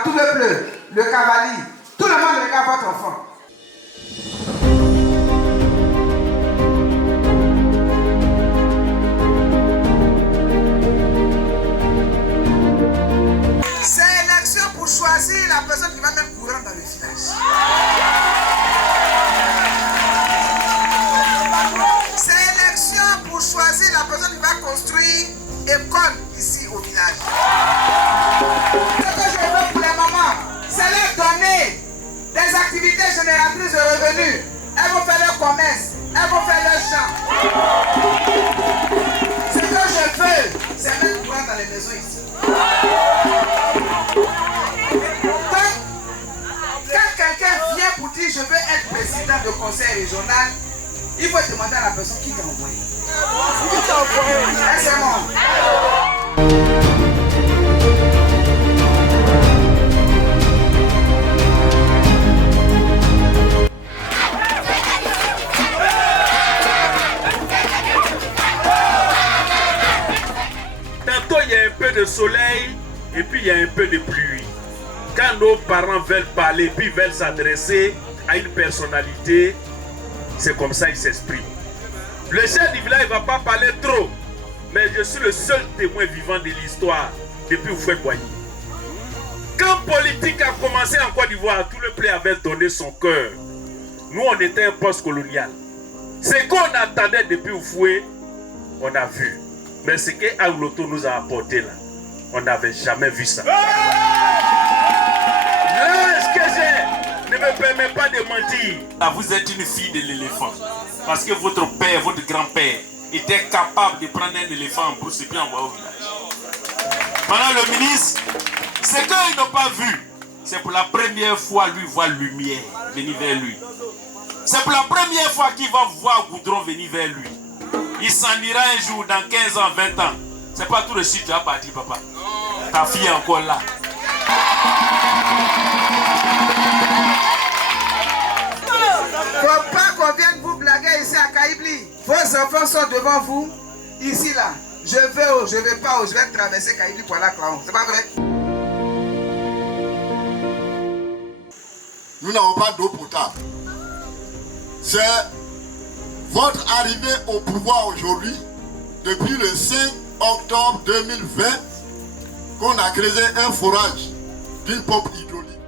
à tout le peuple, le cavalier. Tout le monde regarde votre enfant. C'est l'élection pour choisir la personne qui va mettre courant dans le village. C'est l'élection pour choisir la personne qui va construire école ici au village. Ce que je veux pour les mamans, c'est leur donner des activités génératrices de revenus. Elles vont faire leur commerce, elles vont faire leur champ. Ce que je veux, c'est mettre courant dans les maisons ici. Quand quelqu'un vient pour dire je veux être président de conseil régional, il faut demander à la personne qui t'a envoyé. Qui t'a envoyé? C'est moi. Tantôt il y a un peu de soleil et puis il y a un peu de pluie. Quand nos parents veulent parler puis veulent s'adresser à une personnalité, c'est comme ça qu'ils s'expriment. Le chef du village ne va pas parler trop, mais je suis le seul témoin vivant de l'histoire depuis Houphouët-Boigny. Quand politique a commencé en Côte d'Ivoire, tout le peuple avait donné son cœur. Nous, on était un post-colonial. Ce qu'on attendait depuis Houphouët, on a vu. Mais ce que Agloto nous a apporté là, on n'avait jamais vu ça. L'âge que j'ai ne me permet pas de mentir. Là, vous êtes une fille de l'éléphant. Parce que votre père, votre grand-père était capable de prendre un éléphant en brousse et puis envoyer au village. Maintenant, le ministre, ce qu'ils n'ont pas vu, c'est pour la première fois lui voir lumière venir vers lui. C'est pour la première fois qu'il va voir Goudron venir vers lui. Il s'en ira un jour, dans 15 ans, 20 ans. C'est pas tout le site qui va partir, papa. Ta fille est encore là. Faut pas qu'on vienne vous blaguer ici à Kaïbli. Vos enfants sont devant vous, ici là. Je veux ou je veux pas ou je vais traverser Kaïbli pour aller à Klaon. C'est pas vrai? Nous n'avons pas d'eau potable. C'est votre arrivée au pouvoir aujourd'hui, depuis le 5 octobre 2020, qu'on a créé un forage d'une pompe hydraulique.